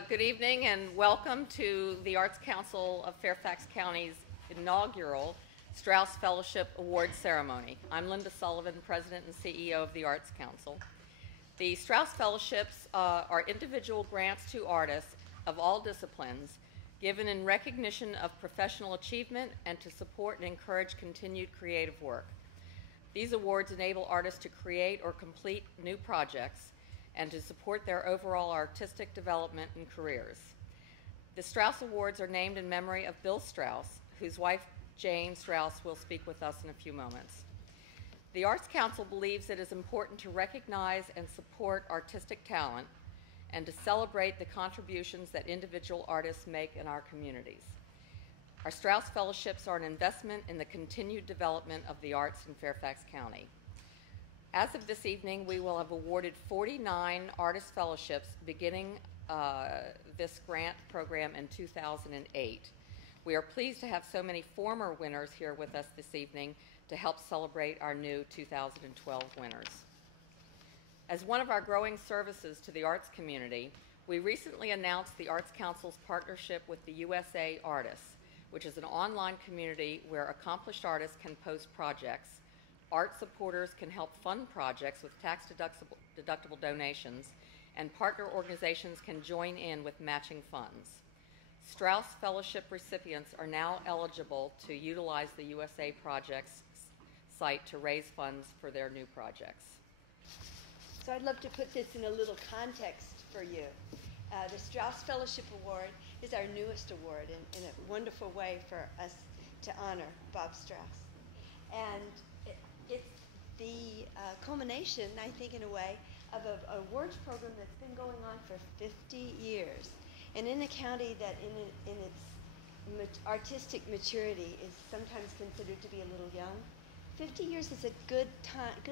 Good evening and welcome to the Arts Council of Fairfax County's inaugural Strauss Fellowship Award Ceremony. I'm Linda Sullivan, President and CEO of the Arts Council. The Strauss Fellowships are individual grants to artists of all disciplines given in recognition of professional achievement and to support and encourage continued creative work. These awards enable artists to create or complete new projects and to support their overall artistic development and careers. The Strauss Awards are named in memory of Bill Strauss, whose wife Jane Strauss will speak with us in a few moments. The Arts Council believes it is important to recognize and support artistic talent and to celebrate the contributions that individual artists make in our communities. Our Strauss Fellowships are an investment in the continued development of the arts in Fairfax County. As of this evening, we will have awarded 49 artist fellowships beginning this grant program in 2008. We are pleased to have so many former winners here with us this evening to help celebrate our new 2012 winners. As one of our growing services to the arts community, we recently announced the Arts Council's partnership with the USA Artists, which is an online community where accomplished artists can post projects. Art supporters can help fund projects with tax-deductible donations, and partner organizations can join in with matching funds. Strauss Fellowship recipients are now eligible to utilize the USA Projects site to raise funds for their new projects. So I'd love to put this in a little context for you. The Strauss Fellowship Award is our newest award in a wonderful way for us to honor Bob Strauss. And it's the culmination, I think, in a way, of an awards program that's been going on for 50 years. And in a county that in its artistic maturity is sometimes considered to be a little young, 50 years is a good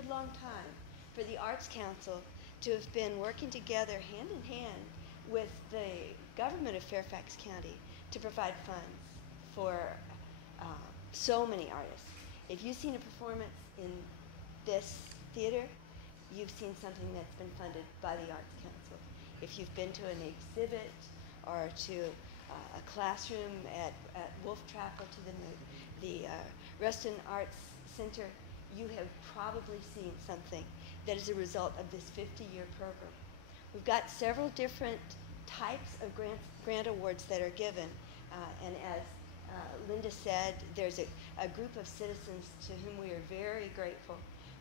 long time for the Arts Council to have been working together hand in hand with the government of Fairfax County to provide funds for so many artists. If you've seen a performance in this theater, you've seen something that's been funded by the Arts Council. If you've been to an exhibit or to a classroom at Wolf Trap or to the Ruston Arts Center, you have probably seen something that is a result of this 50-year program. We've got several different types of grant awards that are given, and as Linda said, there's a group of citizens to whom we are very grateful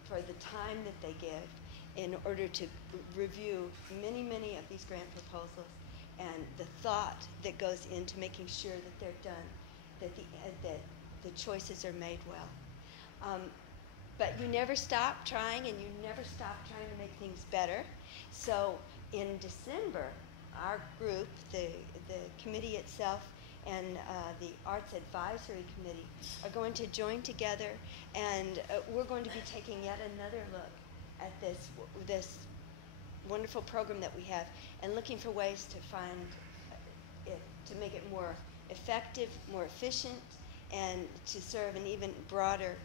for the time that they give in order to review many, many of these grant proposals and the thought that goes into making sure that they're done, that the choices are made well. But you never stop trying, and you never stop trying to make things better. So in December, our group, the committee itself, and the Arts Advisory Committee are going to join together, and we're going to be taking yet another look at this wonderful program that we have and looking for ways to find it, to make it more effective, more efficient, and to serve an even broader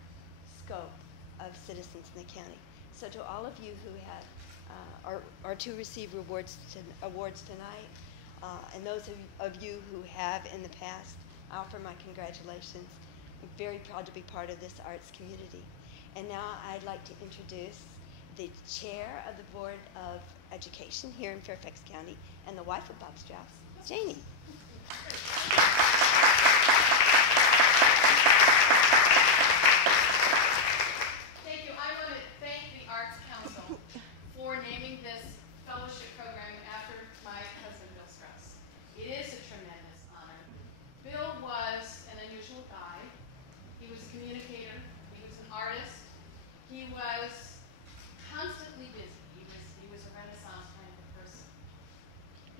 scope of citizens in the county. So to all of you who have are to receive awards tonight, and those of you who have in the past, I offer my congratulations. I'm very proud to be part of this arts community. And now I'd like to introduce the chair of the Board of Education here in Fairfax County and the wife of Bob Strauss, Janie. Thank you. I want to thank the Arts Council for naming this fellowship program after my husband, Bill Strauss. It is a tremendous honor. Bill was an unusual guy. He was a communicator. He was an artist. He was constantly busy. He was a Renaissance kind of person.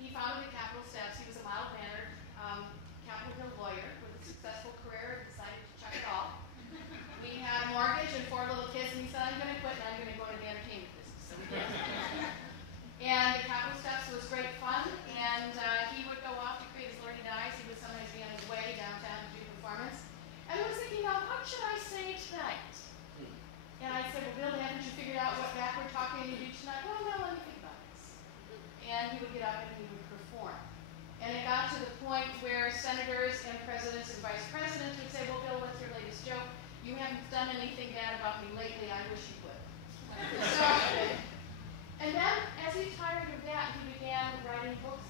He founded the Capitol Steps. He was a mild-mannered Capitol Hill lawyer with a successful career and decided to chuck it all. We had a mortgage and 4 little kids, and he said, I'm going to quit and I'm going to go into the entertainment business. So we did. And the Capitol Steps was great fun, and he would go off to create his learning dies. He would sometimes be on his way downtown to do the performance. And I was thinking, now, what should I say tonight? And I said, well, Bill, haven't you figured out what backward talking you do tonight? Well, no, let me think about this. And he would get up and he would perform. haven't done anything bad about me lately, I wish you would. So, and then, as he tired of that, he began writing books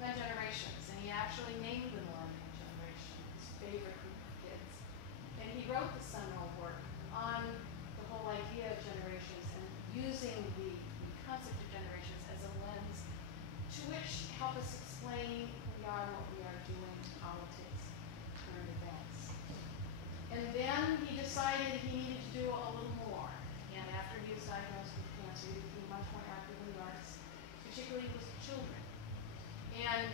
on generations, and he actually named the millennial generation, his favorite group of kids. And he wrote the seminal work on the whole idea of generations and using the concept of generations as a lens to which help us explain who we are, what we are doing, politics, current events. And then he decided he needed to do a little more. And after he was diagnosed with cancer, he became much more active in the arts, particularly with children. And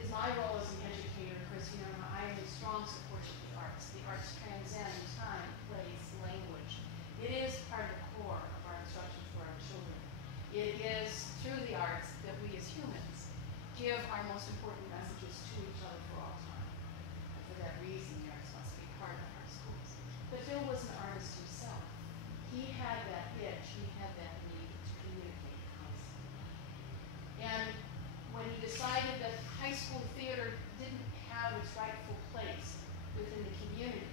is my role as an educator, Chris, you know, I am a strong supporter of the arts. The arts transcend time, place, language. It is part of the core of our instruction for our children. It is through the arts that we as humans give our most important messages to each other for all time. And for that reason, the arts must be part of our schools. But Phil was an artist himself. He had that itch, he had that need to communicate constantly. And when he decided that high school theater didn't have its rightful place within the community,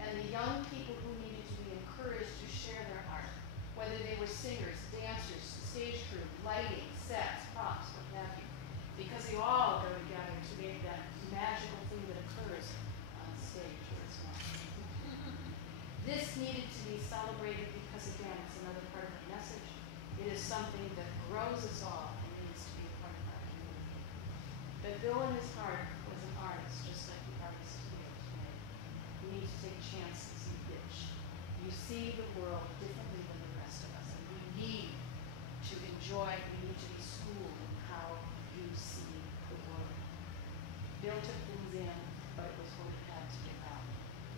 and the young people who needed to be encouraged to share their art, whether they were singers, dancers, stage crew, lighting, sets, props, what have you, because they all go together to make that magical thing that occurs on stage or it's not. This needed to be celebrated because, again, it's another part of the message. It is something that grows us all and needs to be a part of our community. But Bill in his heart was an artist, just like the artist here today. You need to take chances, you bitch. You see the world differently than the rest of us, and we need to enjoy, we need to be schooled in how you see the world. Bill took things in, but it was what it had to get out.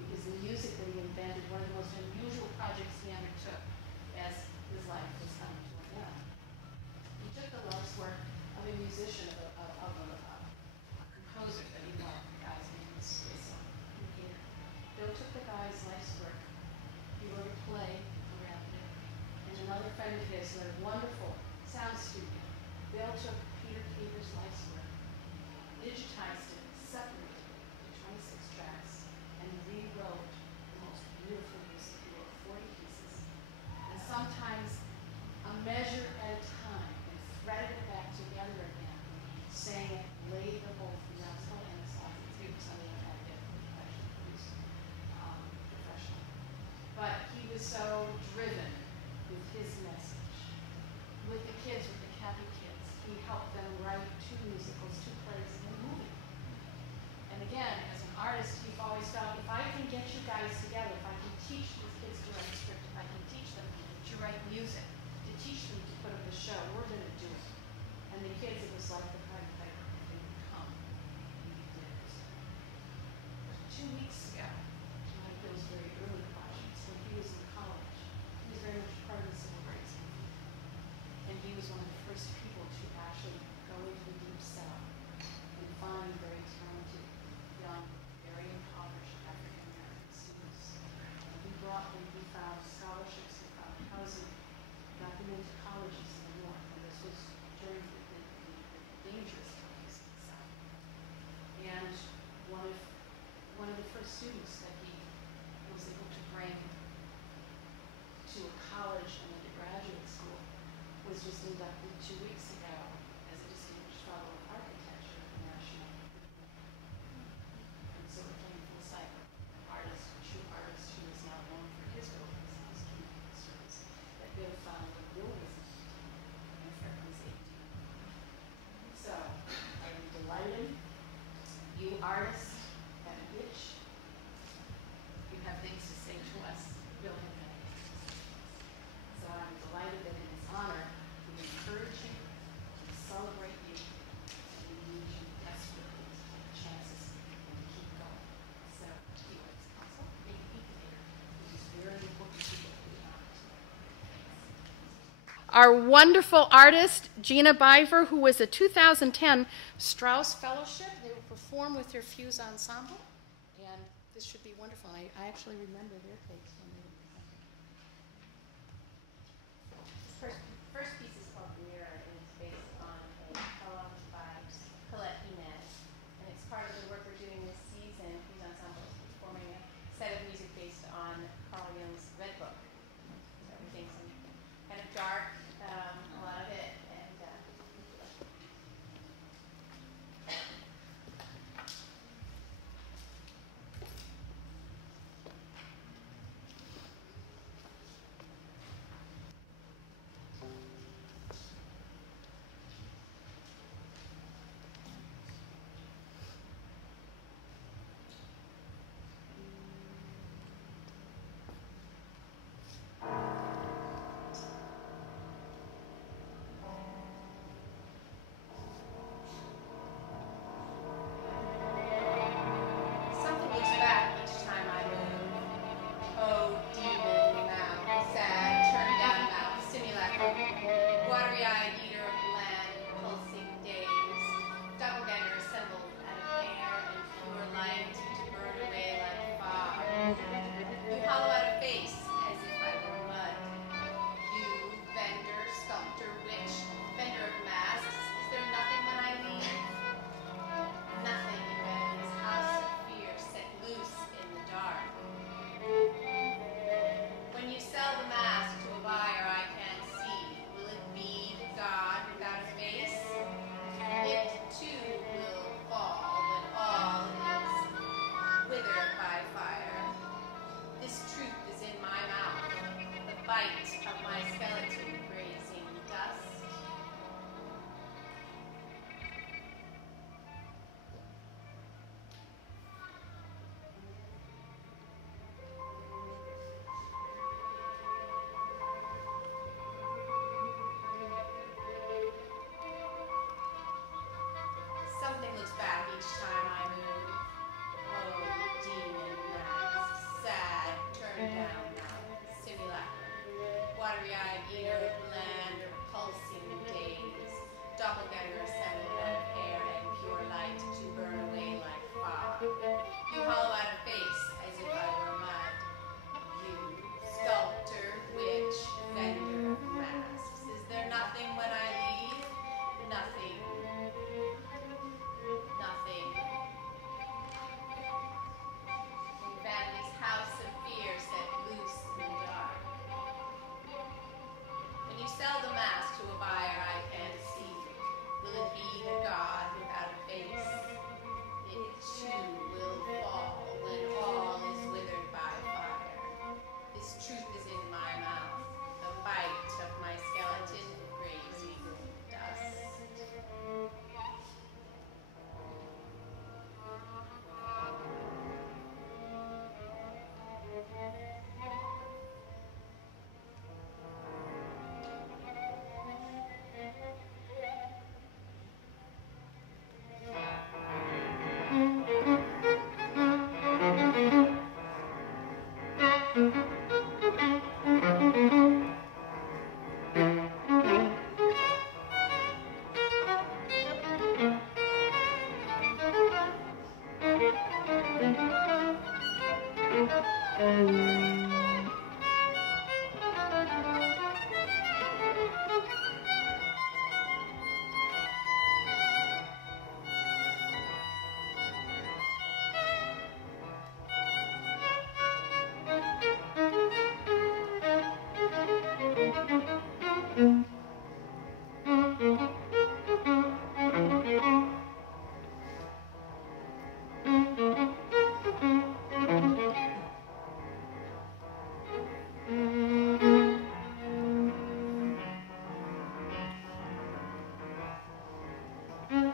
Because the music that he invented, one of the most unusual projects he undertook as his life was coming to an end. He took the life's work of a musician, of a composer that he loved. The guy's name was Strauss. Bill took the guy's life's work. He wrote a play around it. And another friend of his who had a wonderful sound studio. Bill took Peter Caver's life's work, digitized it, separated it into 26 tracks, and rewrote the most beautiful music. He wrote 40 pieces. And sometimes a measure at a time, and threaded it back together again, sang it, laid the whole thing out. So it was something I had to get professionally produced, professional. But he was so driven with his message. With the kids, with the Kathy kids, he helped them write 2 musicals, 2 plays, and a movie. And again, as an artist, he always felt, if I can get you guys together, if I can teach these kids to write script, if I can teach them to write music, to teach them to put up a show, we're going to do it. And the kids, it was like the Pied Piper. They would come, and he did it. 2 weeks ago, one of those very early projects, when he was in college, he was very much part of the civil rights movement. And he was one of the first people to actually go into the deep south and find very talented, young, very impoverished African-American students. And he brought them, he found scholarships, he found housing, got them into colleges in the north. And this was during the dangerous times in the south. And one of the first students that he was able to bring to a college and a graduate school was just inducted 2 weeks ago as a distinguished fellow of architecture at the National. And so it came full cycle. An artist, a true artist who is now known for his buildings and his community service, that Bill found when Bill was 18 and Fred was 18. So I am delighted. You artists have an itch. You have things to say to us. Bill had many. So I'm delighted that in his honor, we encourage you, we celebrate you, and we need you desperately to take chances and to keep going. So, the Arts Council, big educator, it is very important to get the honors. Our wonderful artist, Gina Biver, who was a 2010 Strauss Fellowship. They will perform with their Fuse Ensemble, and this should be wonderful. I actually remember their takes when they were presenting. First piece is called Mirror, and it's based on a poem by Colette Jimenez. And it's part of the work we're doing this season. Fuse Ensemble is performing a set of music based on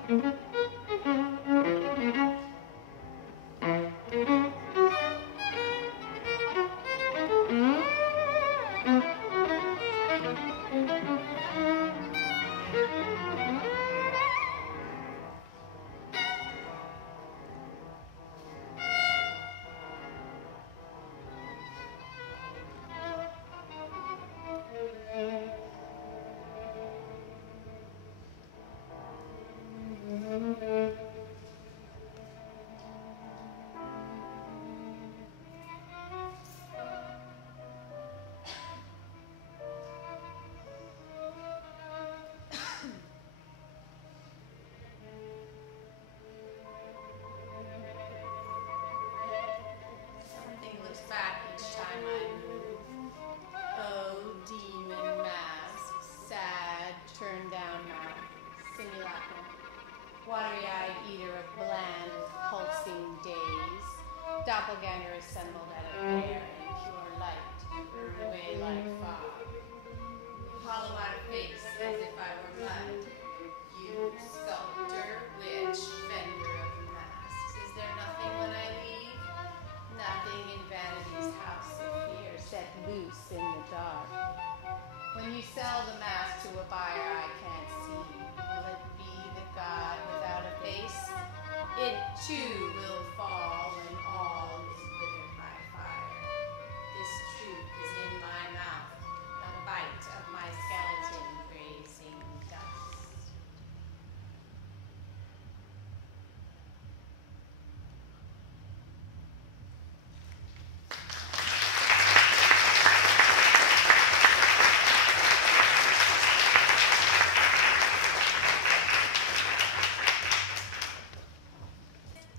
Something looks back each time I move. Oh, demon mask, sad, turned down mouth, simulacrum, watery-eyed eater of bland, pulsing days, doppelganger assembled out of air and pure light, burned away like fog. Hollow out of face as if I were mud. You, sculptor, witch, vendor of masks, is there nothing when I leave? Nothing in vanity's house of fear, set loose in the dark. When you sell the mask to a buyer I can't see, will it be the god without a face? It too will fall when all is withered by fire. This truth is in my mouth, a bite of my skeleton grazing dust.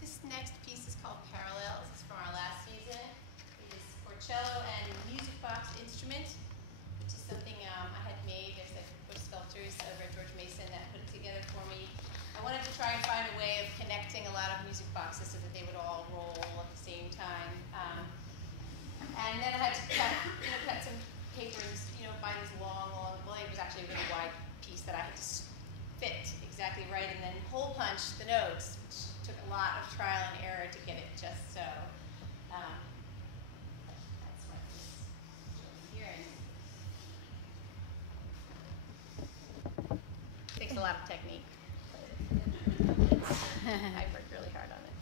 This next piece is called Parallels. It's from our last season. It is for cello and music box instrument, which is something I had made. There's a group of sculptors over at George Mason that put it together for me. I wanted to try and find a way of connecting a lot of music boxes so that they would all roll at the same time. And then I had to cut some paper and find this long, well, it was actually a really wide piece that I had to fit exactly right, and then hole punch the notes, which took a lot of trial and error to get it just so. That's what this is showing here. And it takes a lot of technique. I worked really hard on it.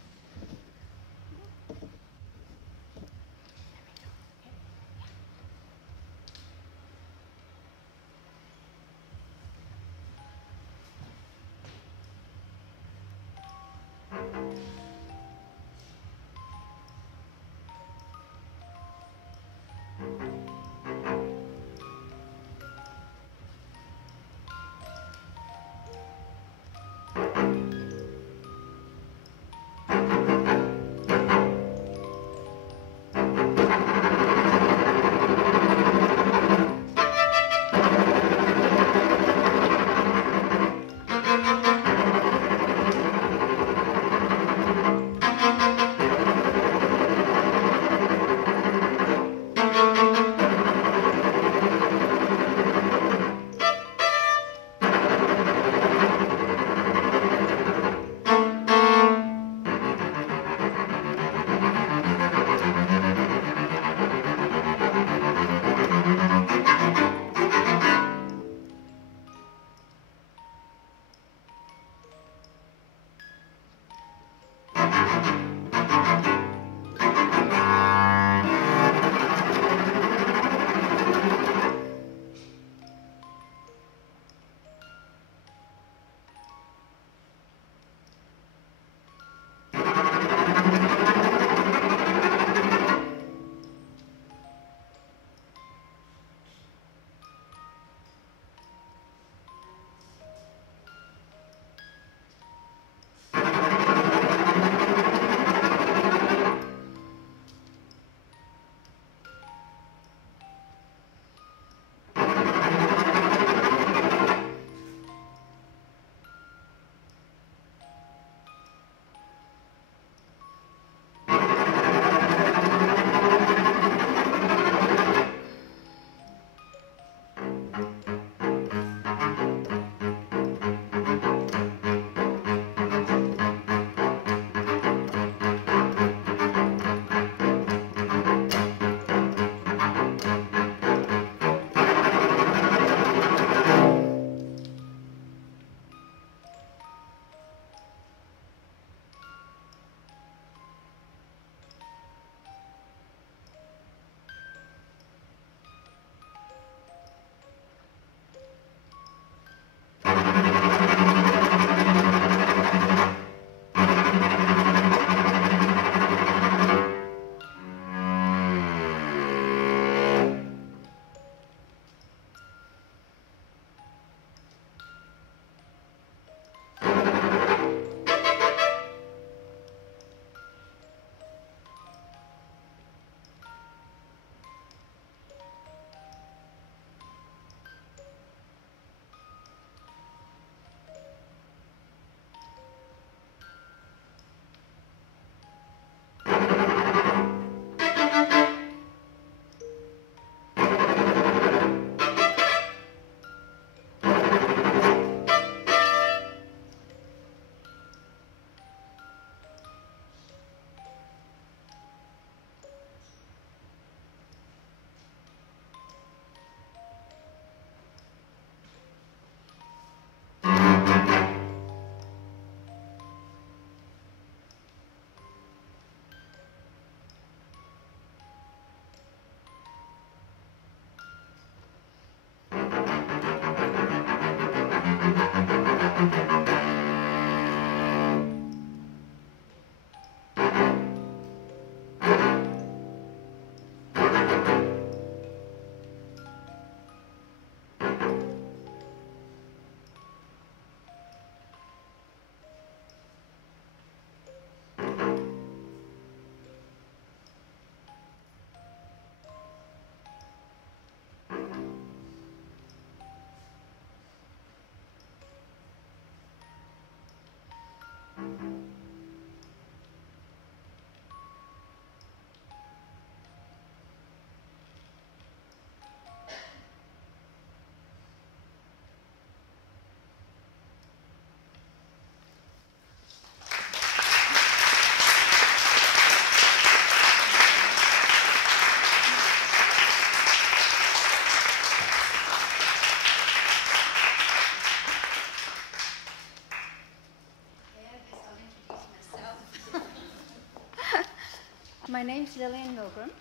My name's Lillian Milgram,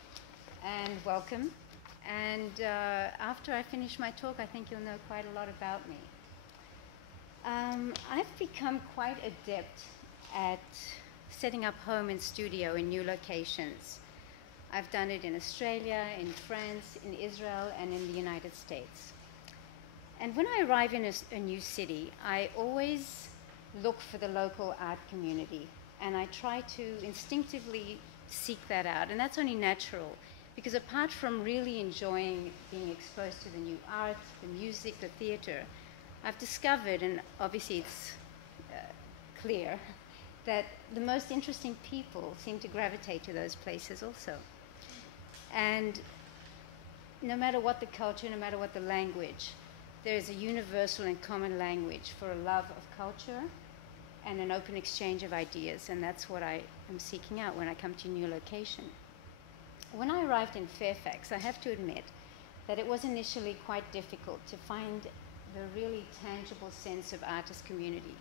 and welcome. And after I finish my talk, I think you'll know quite a lot about me. I've become quite adept at setting up home and studio in new locations. I've done it in Australia, in France, in Israel, and in the United States. And when I arrive in a new city, I always look for the local art community, and I try to instinctively seek that out. And that's only natural, because apart from really enjoying being exposed to the new art, the music, the theater, I've discovered, and obviously it's clear, that the most interesting people seem to gravitate to those places also. And no matter what the culture, no matter what the language, there is a universal and common language for a love of culture and an open exchange of ideas, and that's what I am seeking out when I come to a new location. When I arrived in Fairfax, I have to admit that it was initially quite difficult to find the really tangible sense of artist community,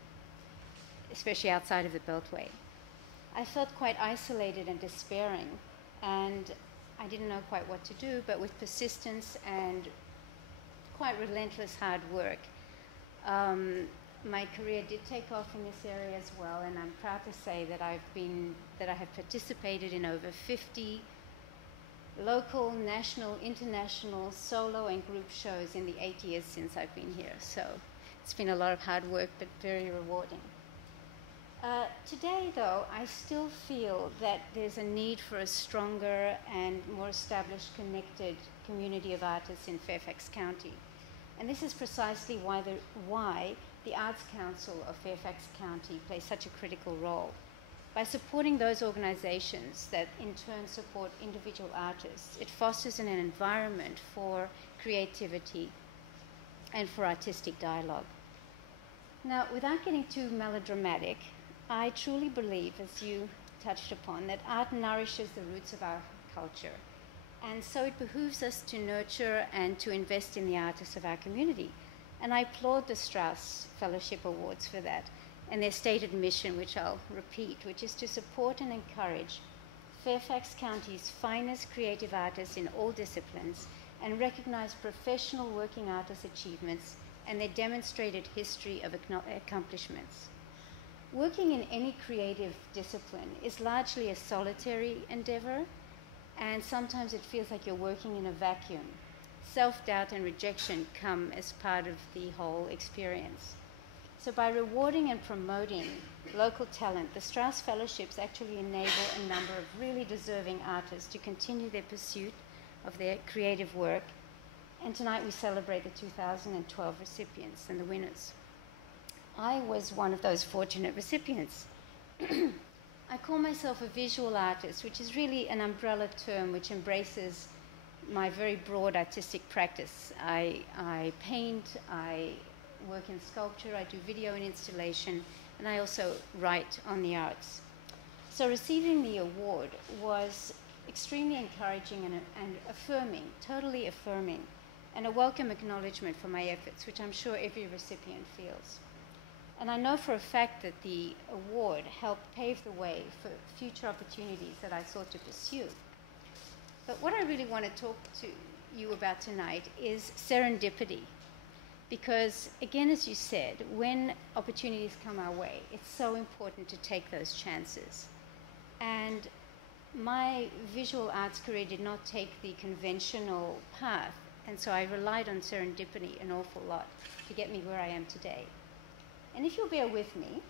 especially outside of the Beltway. I felt quite isolated and despairing, and I didn't know quite what to do, but with persistence and quite relentless hard work, my career did take off in this area as well, and I'm proud to say that I have participated in over 50 local, national, international, solo and group shows in the 8 years since I've been here. So it's been a lot of hard work, but very rewarding. Today, though, I still feel that there's a need for a stronger and more established, connected community of artists in Fairfax County. And this is precisely why the Arts Council of Fairfax County plays such a critical role. By supporting those organizations that in turn support individual artists, it fosters an environment for creativity and for artistic dialogue. Now, without getting too melodramatic, I truly believe, as you touched upon, that art nourishes the roots of our culture. And so it behooves us to nurture and to invest in the artists of our community. And I applaud the Strauss Fellowship Awards for that, and their stated mission, which I'll repeat, which is to support and encourage Fairfax County's finest creative artists in all disciplines and recognize professional working artists' achievements and their demonstrated history of accomplishments. Working in any creative discipline is largely a solitary endeavor, and sometimes it feels like you're working in a vacuum. Self-doubt and rejection come as part of the whole experience. So by rewarding and promoting local talent, the Strauss Fellowships actually enable a number of really deserving artists to continue their pursuit of their creative work. And tonight we celebrate the 2012 recipients and the winners. I was one of those fortunate recipients. I call myself a visual artist, which is really an umbrella term which embraces my very broad artistic practice. I paint, I work in sculpture, I do video and installation, and I also write on the arts. So receiving the award was extremely encouraging and affirming, totally affirming, and a welcome acknowledgement for my efforts, which I'm sure every recipient feels. And I know for a fact that the award helped pave the way for future opportunities that I sought to pursue. But what I really want to talk to you about tonight is serendipity. Because, again, as you said, when opportunities come our way, it's so important to take those chances. And my visual arts career did not take the conventional path, and so I relied on serendipity an awful lot to get me where I am today. And if you'll bear with me,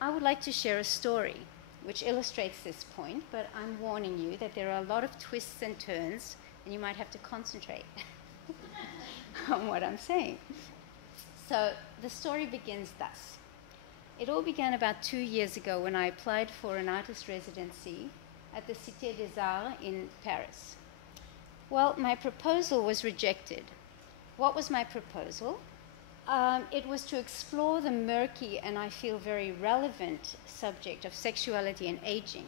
I would like to share a story which illustrates this point, but I'm warning you that there are a lot of twists and turns, and you might have to concentrate on what I'm saying. So the story begins thus. It all began about 2 years ago when I applied for an artist residency at the Cité des Arts in Paris. Well, my proposal was rejected. What was my proposal? It was to explore the murky and I feel very relevant subject of sexuality and aging.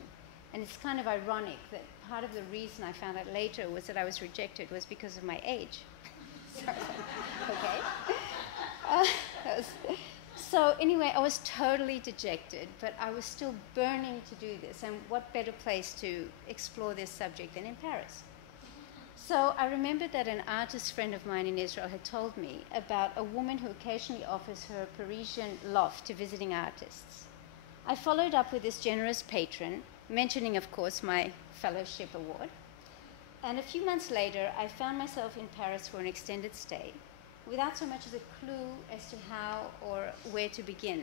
And it's kind of ironic that part of the reason I found out later was that I was rejected was because of my age. Okay. So anyway, I was totally dejected, but I was still burning to do this, and what better place to explore this subject than in Paris? So I remembered that an artist friend of mine in Israel had told me about a woman who occasionally offers her Parisian loft to visiting artists. I followed up with this generous patron, mentioning, of course, my fellowship award. And a few months later, I found myself in Paris for an extended stay, without so much as a clue as to how or where to begin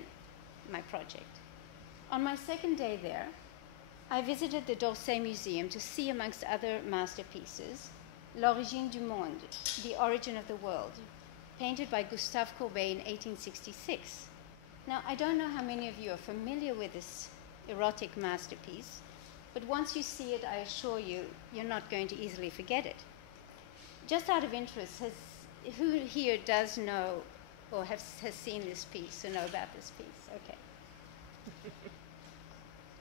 my project. On my second day there, I visited the d'Orsay Museum to see, amongst other masterpieces, L'Origine du Monde, The Origin of the World, painted by Gustave Courbet in 1866. Now, I don't know how many of you are familiar with this erotic masterpiece, but once you see it, I assure you, you're not going to easily forget it. Just out of interest, who here does know or has seen this piece or know about this piece? Okay.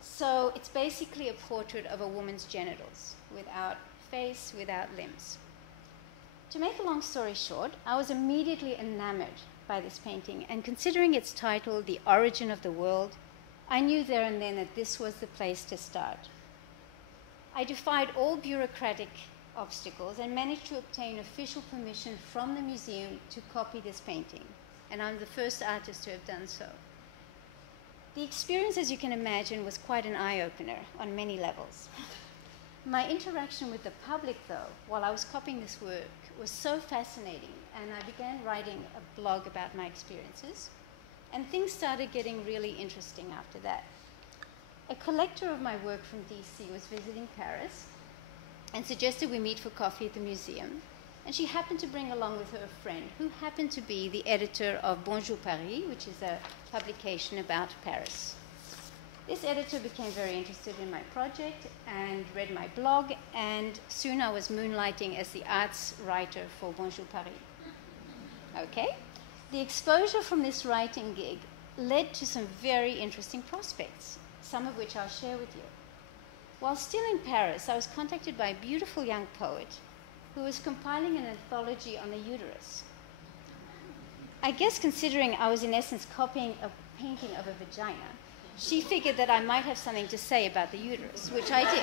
So it's basically a portrait of a woman's genitals, without face, without limbs. To make a long story short, I was immediately enamored by this painting, and considering its title, The Origin of the World, I knew there and then that this was the place to start. I defied all bureaucratic obstacles and managed to obtain official permission from the museum to copy this painting, and I'm the first artist to have done so. The experience, as you can imagine, was quite an eye-opener on many levels. My interaction with the public, though, while I was copying this work, was so fascinating, and I began writing a blog about my experiences, and things started getting really interesting after that. A collector of my work from DC was visiting Paris and suggested we meet for coffee at the museum, and she happened to bring along with her a friend who happened to be the editor of Bonjour Paris, which is a publication about Paris. This editor became very interested in my project and read my blog, and soon I was moonlighting as the arts writer for Bonjour Paris. Okay? The exposure from this writing gig led to some very interesting prospects, some of which I'll share with you. While still in Paris, I was contacted by a beautiful young poet who was compiling an anthology on the uterus. I guess considering I was in essence copying a painting of a vagina, she figured that I might have something to say about the uterus, which I did.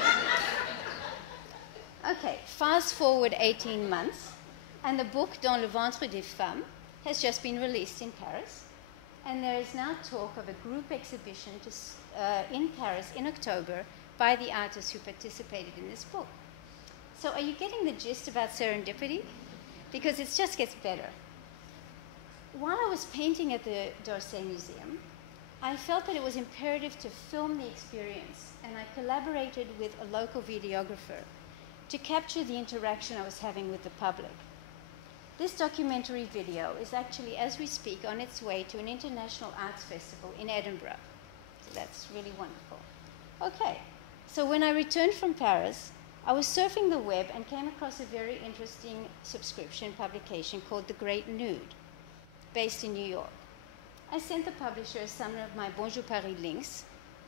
Okay, fast forward 18 months, and the book Dans le ventre des femmes has just been released in Paris, and there is now talk of a group exhibition in Paris in October by the artists who participated in this book. So are you getting the gist about serendipity? Because it just gets better. While I was painting at the d'Orsay Museum, I felt that it was imperative to film the experience, and I collaborated with a local videographer to capture the interaction I was having with the public. This documentary video is actually, as we speak, on its way to an international arts festival in Edinburgh. So that's really wonderful. Okay, so when I returned from Paris, I was surfing the web and came across a very interesting subscription publication called The Great Nude, based in New York. I sent the publisher some of my Bonjour Paris links,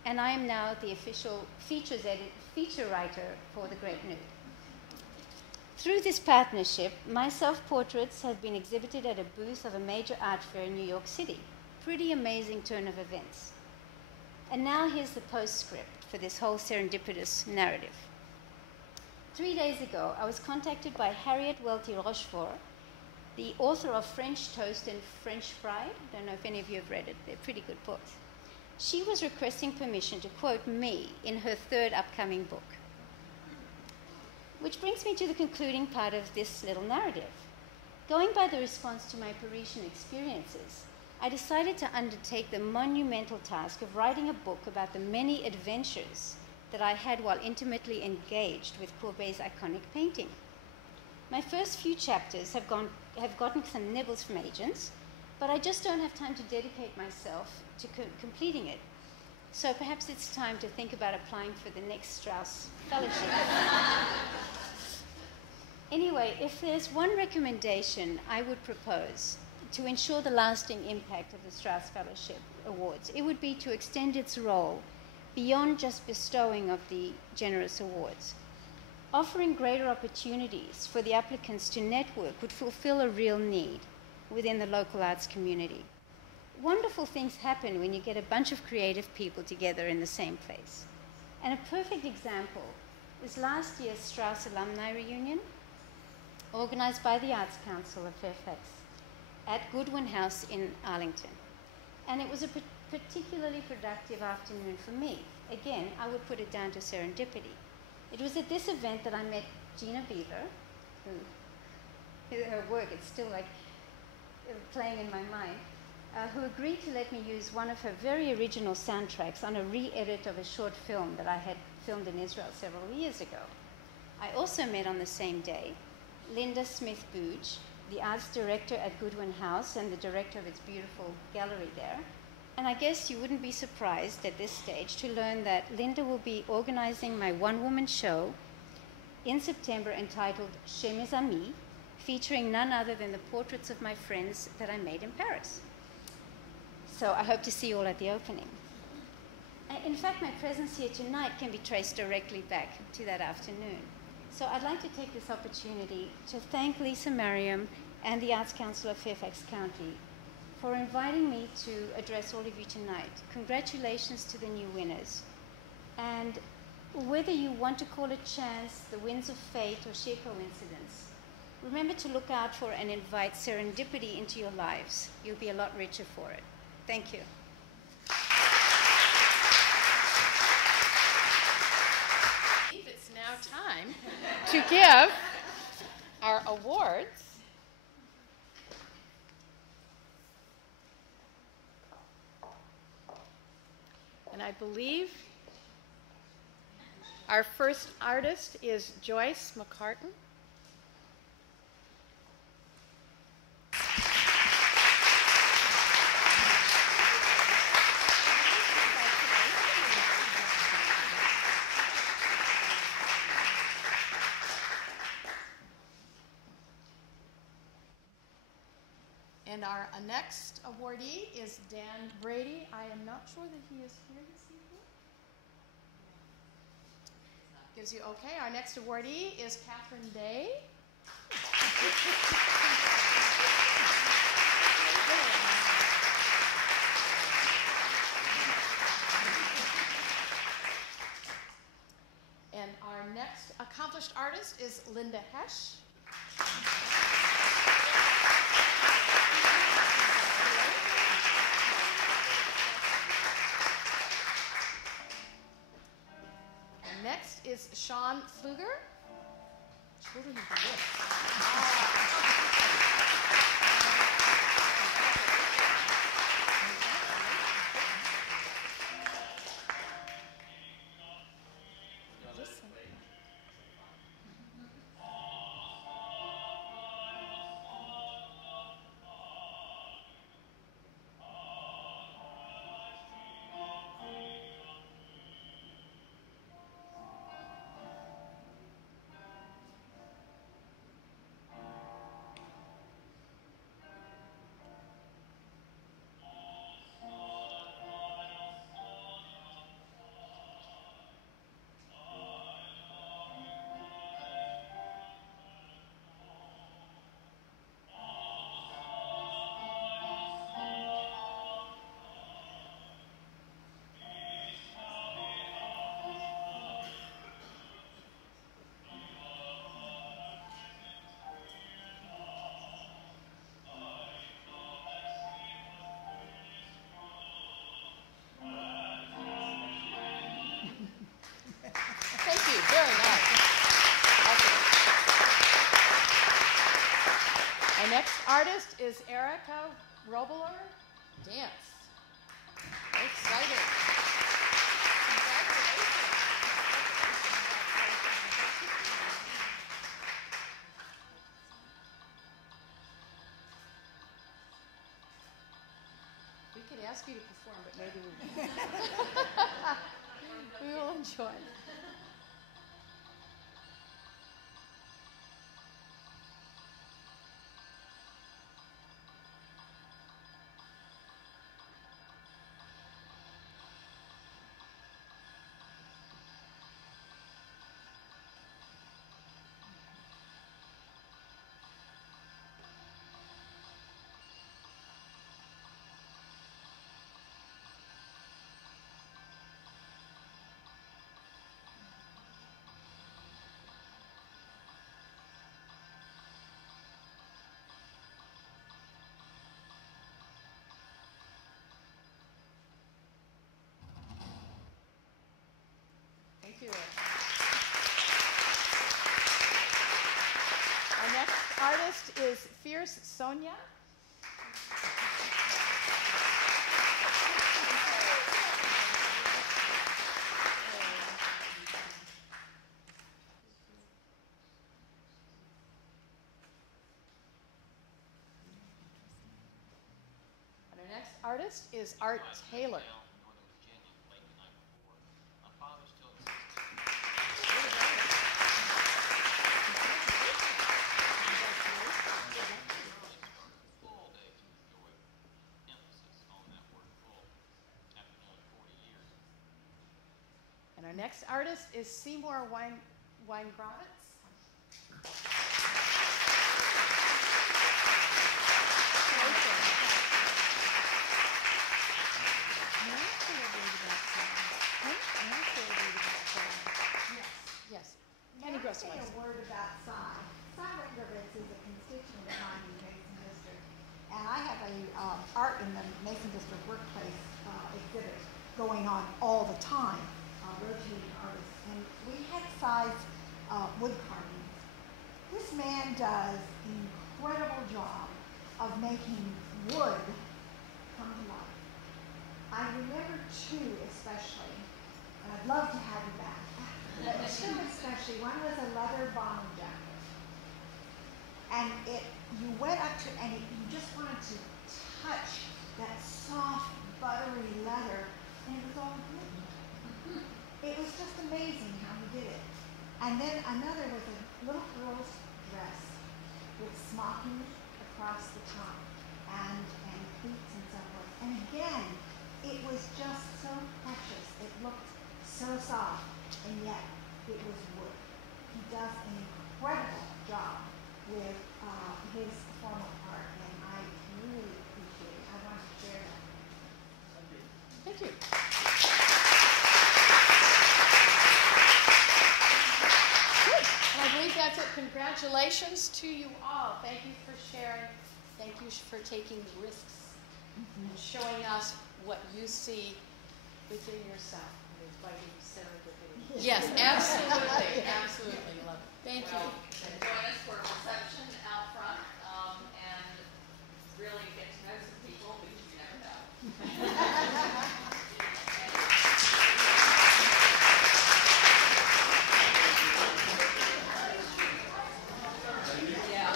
and I am now the official feature writer for The Great Nude. Through this partnership, my self-portraits have been exhibited at a booth of a major art fair in New York City. Pretty amazing turn of events. And now here's the postscript for this whole serendipitous narrative. 3 days ago, I was contacted by Harriet Welty Rochefort, the author of French Toast and French Fried. I don't know if any of you have read it. They're pretty good books. She was requesting permission to quote me in her third upcoming book. Which brings me to the concluding part of this little narrative. Going by the response to my Parisian experiences, I decided to undertake the monumental task of writing a book about the many adventures that I had while intimately engaged with Courbet's iconic painting. My first few chapters have gotten some nibbles from agents, but I just don't have time to dedicate myself to completing it. So perhaps it's time to think about applying for the next Strauss Fellowship. Anyway, if there's one recommendation I would propose to ensure the lasting impact of the Strauss Fellowship Awards, it would be to extend its role beyond just bestowing of the generous awards. Offering greater opportunities for the applicants to network would fulfill a real need within the local arts community. wonderful things happen when you get a bunch of creative people together in the same place. And a perfect example is last year's Strauss Alumni Reunion, organized by the Arts Council of Fairfax at Goodwin House in Arlington. And it was a particularly productive afternoon for me. Again, I would put it down to serendipity. It was at this event that I met Gina Beaver, who, her work, it's still like playing in my mind, who agreed to let me use one of her very original soundtracks on a re-edit of a short film that I had filmed in Israel several years ago. I also met on the same day Linda Smith-Booge, the arts director at Goodwin House and the director of its beautiful gallery there. And I guess you wouldn't be surprised at this stage to learn that Linda will be organizing my one-woman show in September entitled Chez Mes Amis, featuring none other than the portraits of my friends that I made in Paris. So I hope to see you all at the opening. In fact, my presence here tonight can be traced directly back to that afternoon. So I'd like to take this opportunity to thank Lisa Merriam and the Arts Council of Fairfax County for inviting me to address all of you tonight. Congratulations to the new winners. And whether you want to call it chance, the winds of fate, or sheer coincidence, remember to look out for and invite serendipity into your lives. You'll be a lot richer for it. Thank you. It's now time to give our awards. And I believe our first artist is Joyce McCartan. And our next awardee is Dan Brady. I am not sure that he is here this evening. Gives you okay. Our next awardee is Catherine Day. And our next accomplished artist is Linda Hesch. Next is Sean Pfluger. Children of the Woods. Very nice. Our next artist is Erica Robler. Dance. Excited. We could ask you to perform, but maybe we will enjoy. next is Fierce Sonia. And our next artist is Art Taylor. And our next artist is Seymour Weingrovitz. Yes. May I say a word about Cy? Cy Weingrovitz is a constituent of mine in the Mason District, and I have a art in the Mason District workplace exhibit going on all the time, rotating artists, and we had Cy's wood carvings. This man does an incredible job of making wood come to life. I remember two especially, and I'd love to have you back. But two especially, one was a leather bomber jacket. And you went up to, and you just wanted to touch that soft, buttery leather, and it was all good. It was just amazing how he did it. And then another was a little girl's dress with stockings across the top and pleats and so forth. And again, it was just so precious. It looked so soft, and yet it was wood. He does an incredible job with his form of art, and I really appreciate it. I want to share that. Thank you. Good. And I believe that's it. Congratulations to you all. Thank you for sharing. Thank you for taking risks and showing us what you see within yourself. It's fighting serendipity. Yes, absolutely. Absolutely. Love it. Thank you. And join us for a reception out front, and really get to know some people because you never know. Yeah.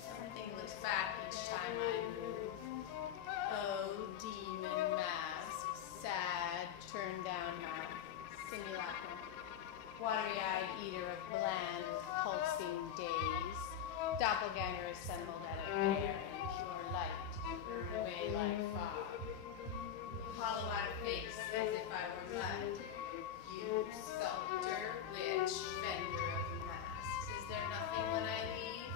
Something looks back each time I move. Oh, demon mask, sad, turn down mouth, simulacrum. watery-eyed eater of bland, pulsing days, doppelganger assembled out of air and pure light, burn away like fog. Hollow out of face as if I were mud. You sculptor, witch, vendor of masks. Is there nothing when I leave?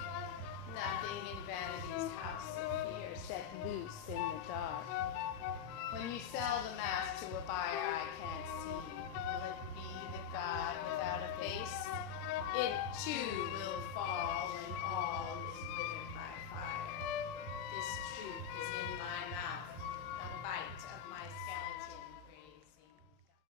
Nothing in vanity's house of fear set loose in the dark. When you sell the mask to a buyer I can't see, will it be the god without a face? It too will fall